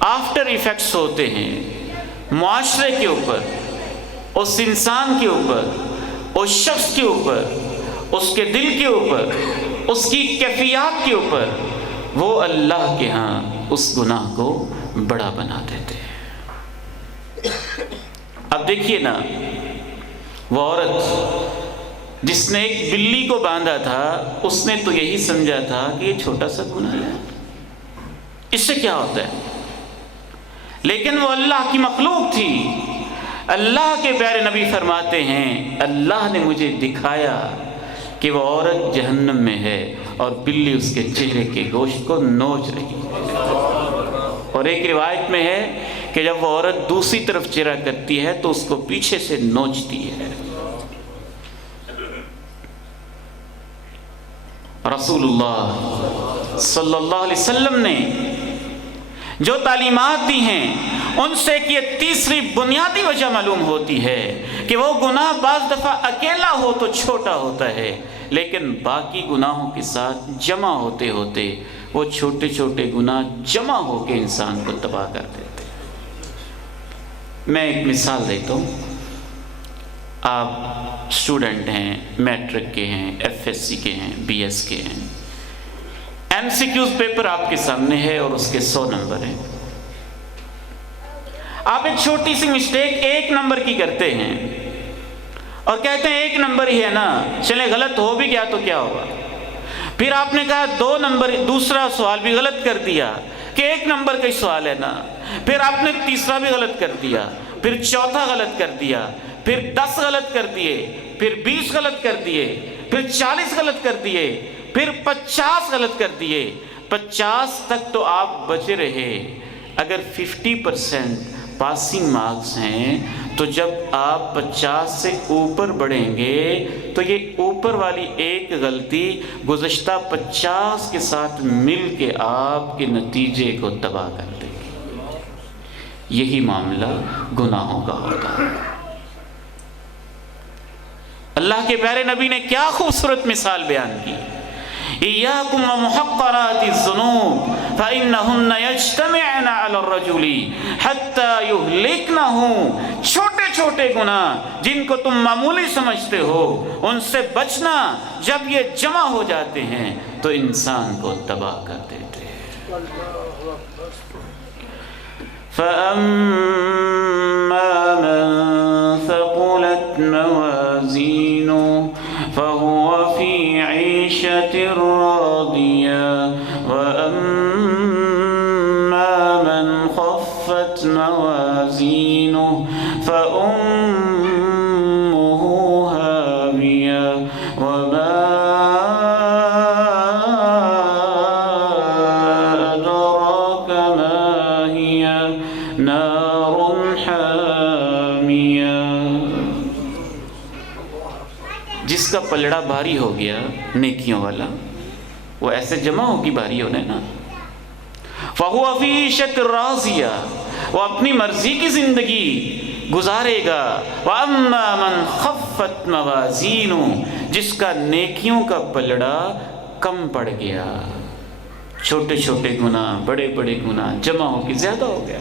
آفٹر ایفیکٹس ہوتے ہیں معاشرے کے اوپر، اس انسان کے اوپر، اس شخص کے اوپر، اس کے دل کے اوپر، اس کی کیفیات کے اوپر، وہ اللہ کے ہاں اس گناہ کو بڑا بنا دیتے ہیں۔ اب دیکھیے نا، وہ عورت جس نے ایک بلی کو باندھا تھا، اس نے تو یہی سمجھا تھا کہ یہ چھوٹا سا گناہ ہے، اس سے کیا ہوتا ہے، لیکن وہ اللہ کی مخلوق تھی۔ اللہ کے پیارے نبی فرماتے ہیں اللہ نے مجھے دکھایا کہ وہ عورت جہنم میں ہے اور بلی اس کے چہرے کے گوشت کو نوچ رہی ہے۔ اور ایک روایت میں ہے کہ جب وہ عورت دوسری طرف چہرہ کرتی ہے تو اس کو پیچھے سے نوچتی ہے۔ رسول اللہ صلی اللہ علیہ وسلم نے جو تعلیمات دی ہیں ان سے کہ یہ تیسری بنیادی وجہ معلوم ہوتی ہے کہ وہ گناہ بعض دفعہ اکیلا ہو تو چھوٹا ہوتا ہے، لیکن باقی گناہوں کے ساتھ جمع ہوتے ہوتے وہ چھوٹے چھوٹے گناہ جمع ہو کے انسان کو تباہ کر دیتے۔ میں ایک مثال دیتا ہوں۔ آپ اسٹوڈنٹ ہیں، میٹرک کے ہیں، ایف ایس سی کے ہیں، بی ایس کے ہیں، ایم سی کیوز پیپر آپ کے سامنے ہے اور اس کے 100 نمبر ہیں۔ آپ ایک چھوٹی سی مسٹیک 1 نمبر کی کرتے ہیں اور کہتے ہیں 1 نمبر ہی ہے نا، چلے غلط ہو بھی گیا تو کیا ہوگا۔ پھر آپ نے کہا 2 نمبر، دوسرا سوال بھی غلط کر دیا کہ 1 نمبر کا ہی سوال ہے نا۔ پھر آپ نے تیسرا بھی غلط کر دیا، پھر چوتھا غلط کر دیا، پھر 10 غلط کر دیے، پھر 20 غلط کر دیے، پھر 40 غلط کر دیے، پھر 50 غلط کر دیے۔ 50 تک تو آپ بچے رہے۔ اگر 50% پاسنگ مارکس ہیں تو جب آپ 50 سے اوپر بڑھیں گے تو یہ اوپر والی ایک غلطی گزشتہ 50 کے ساتھ مل کے آپ کے نتیجے کو تباہ کر دے گی۔ یہی معاملہ گناہوں کا ہوتا ہے۔ اللہ کے پیارے نبی نے کیا خوبصورت مثال بیان کی۔ إِيَّاكُمْ وَمُحَقَّرَاتِ الذُّنُوبِ فَإِنَّهُنَّ يَجْتَمِعْنَ عَلَى الرَّجُلِ حَتَّى يُهْلِكْنَهُ۔ چھوٹے چھوٹے گناہ جن کو تم معمولی سمجھتے ہو ان سے بچنا، جب یہ جمع ہو جاتے ہیں تو انسان کو تباہ کر دیتے ہیں۔ فَأَمَّا مَنْ ثَقُلَتْ مَوَازِينُهُ فَهُوَ فِي عِيشَةٍ رَاضِيَةٍ وَأَمَّا مَنْ خَفَّتْ مَوَازِينُهُ فَأُمُّهُ هَاوِيَةٌ وَمَا أَدْرَاكَ مَا هِيَهْ نَارٌ حَامِيَةٌ۔ جس کا پلڑا بھاری ہو گیا نیکیوں والا، وہ ایسے جمع ہوگی بھاری ہونے نا۔ فَهُوَ فِي عِيشَةٍ رَاضِيَةٍ، وہ اپنی مرضی کی زندگی گزارے گا۔ وَأَمَّا مَنْ خَفَّتْ مَوَازِينُهُ، جس کا نیکیوں کا پلڑا کم پڑ گیا، چھوٹے چھوٹے گناہ بڑے بڑے گناہ جمع ہو کے زیادہ ہو گیا۔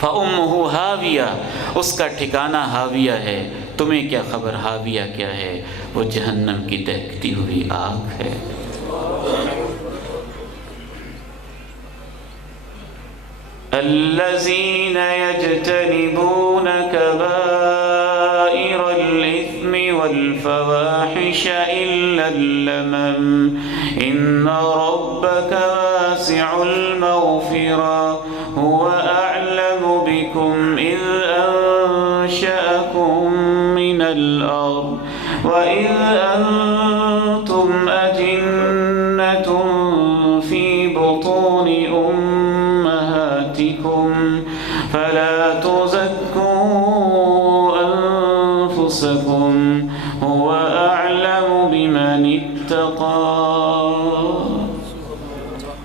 فَأُمُّهُ هَاوِيَةٌ، اس کا ٹھکانہ ہاویہ ہے۔ تمہیں کیا خبر ہاویہ کیا ہے؟ وہ جہنم کی دہکتی ہوئی آگ ہے۔ الَّذِينَ يَجْتَنِبُونَ كَبَائِرَ الْإِثْمِ وَالْفَوَاحِشَ إِلَّا اللَّمَمَ إِنَّ رَبَّكَ وَاسِعُ الْمَغْفِرَةِ هُوَ أَعْلَمُ بِكُمْ إِذْ أَنشَأَكُم مِّنَ الْأَرْضِ وَإِذْ أَنتُمْ أَجِنَّةٌ فِي بُطُونِ أُمَّهَاتِكُمْ فَلَا تُزَكُّوا أَنفُسَكُمْ هُوَ أَعْلَمُ بِمَنِ اتَّقَى۔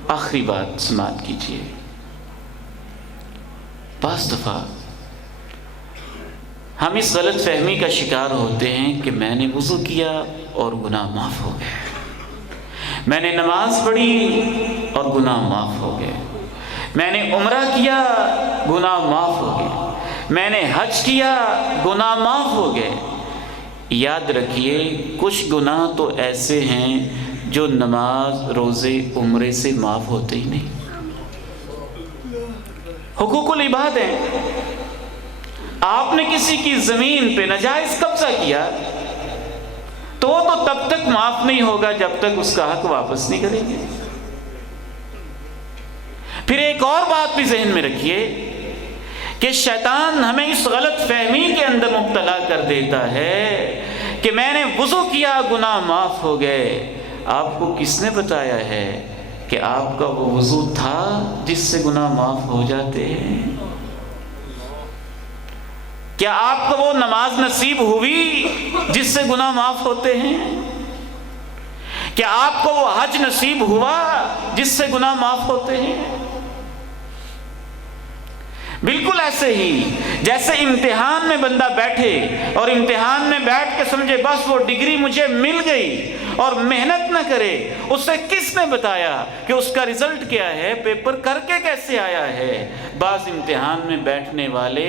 آخری بات سماعت کیجیے۔ بعض دفعہ ہم اس غلط فہمی کا شکار ہوتے ہیں کہ میں نے وضو کیا اور گناہ معاف ہو گئے، میں نے نماز پڑھی اور گناہ معاف ہو گئے، میں نے عمرہ کیا گناہ معاف ہو گئے، میں نے حج کیا گناہ معاف ہو گئے۔ یاد رکھیے کچھ گناہ تو ایسے ہیں جو نماز روزے عمرے سے معاف ہوتے ہی نہیں۔ حقوق العباد ہیں۔ آپ نے کسی کی زمین پہ ناجائز قبضہ کیا تو وہ تو تب تک معاف نہیں ہوگا جب تک اس کا حق واپس نہیں کریں گے۔ پھر ایک اور بات بھی ذہن میں رکھیے کہ شیطان ہمیں اس غلط فہمی کے اندر مبتلا کر دیتا ہے کہ میں نے وضو کیا گناہ معاف ہو گئے، آپ کو کس نے بتایا ہے کہ آپ کا وہ وضو تھا جس سے گناہ معاف ہو جاتے ہیں؟ کیا آپ کو وہ نماز نصیب ہوئی جس سے گناہ معاف ہوتے ہیں؟ کیا آپ کو وہ حج نصیب ہوا جس سے گناہ معاف ہوتے ہیں؟ بالکل ایسے ہی جیسے امتحان میں بندہ بیٹھے اور امتحان میں بیٹھ کے سمجھے بس وہ ڈگری مجھے مل گئی اور محنت نہ کرے، اسے کس نے بتایا کہ اس کا رزلٹ کیا ہے، پیپر کر کے کیسے آیا ہے؟ بعض امتحان میں بیٹھنے والے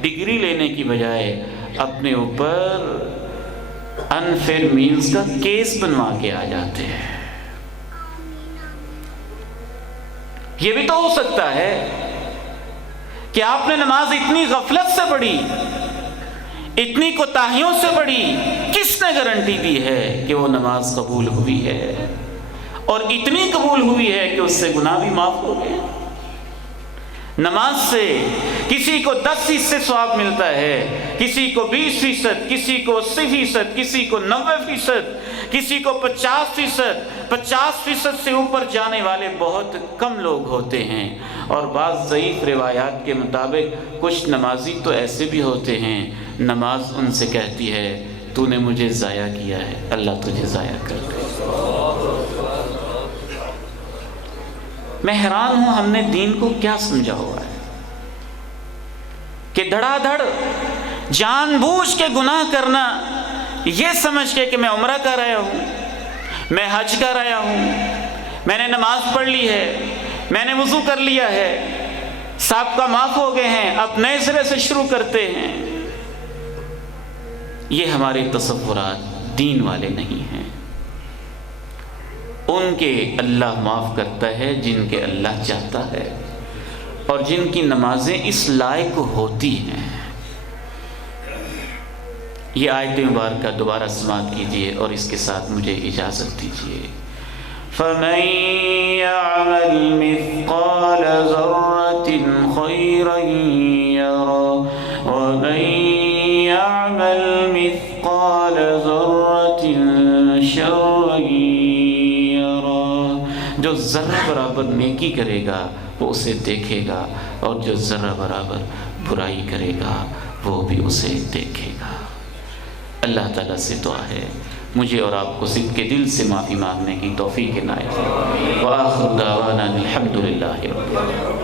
ڈگری لینے کی بجائے اپنے اوپر انفیئر مینز کا کیس بنوا کے آ جاتے ہیں۔ یہ بھی تو ہو سکتا ہے کہ آپ نے نماز اتنی غفلت سے پڑھی، اتنی کوتاہیوں سے پڑھی، کس نے گارنٹی دی ہے کہ وہ نماز قبول ہوئی ہے؟ اور اتنی قبول ہوئی ہے کہ اس سے گناہ بھی معاف ہو گئے۔ نماز سے کسی کو 10% ثواب ملتا ہے، کسی کو 20%، کسی کو 80%، کسی کو 90%، کسی کو 50%۔ 50% سے اوپر جانے والے بہت کم لوگ ہوتے ہیں، اور بعض ضعیف روایات کے مطابق کچھ نمازی تو ایسے بھی ہوتے ہیں نماز ان سے کہتی ہے تو نے مجھے ضائع کیا ہے، اللہ تجھے ضائع کر دے۔ میں حیران ہوں ہم نے دین کو کیا سمجھا ہوا ہے کہ دھڑا دھڑ جان بوجھ کے گناہ کرنا، یہ سمجھ کے کہ میں عمرہ کر آیا ہوں، میں حج کر آیا ہوں، میں نے نماز پڑھ لی ہے، میں نے وضو کر لیا ہے، سابقہ معاف ہو گئے ہیں، اب نئے سرے سے شروع کرتے ہیں۔ یہ ہمارے تصورات دین والے نہیں ہیں۔ ان کے اللہ معاف کرتا ہے جن کے اللہ چاہتا ہے، اور جن کی نمازیں اس لائق ہوتی ہیں۔ یہ آیت مبارکہ دوبارہ سماعت کیجئے اور اس کے ساتھ مجھے اجازت دیجئے۔ فَمَن يَعْمَلْ مِثْقَالَ ذَرَّةٍ خَيْرًا يَرَهُ وَمَن يَعْمَلْ مِثْقَالَ ذَرَّةٍ شَرًّا يَرَهُ۔ جو ذرہ برابر نیکی کرے گا وہ اسے دیکھے گا، اور جو ذرہ برابر برائی کرے گا وہ بھی اسے دیکھے گا۔ اللہ تعالیٰ سے دعا ہے مجھے اور آپ کو صدق کے دل سے معافی مانگنے کی توفیق عنایت فرمائے۔ وآخر دعوانا الحمد للہ رب العالمین۔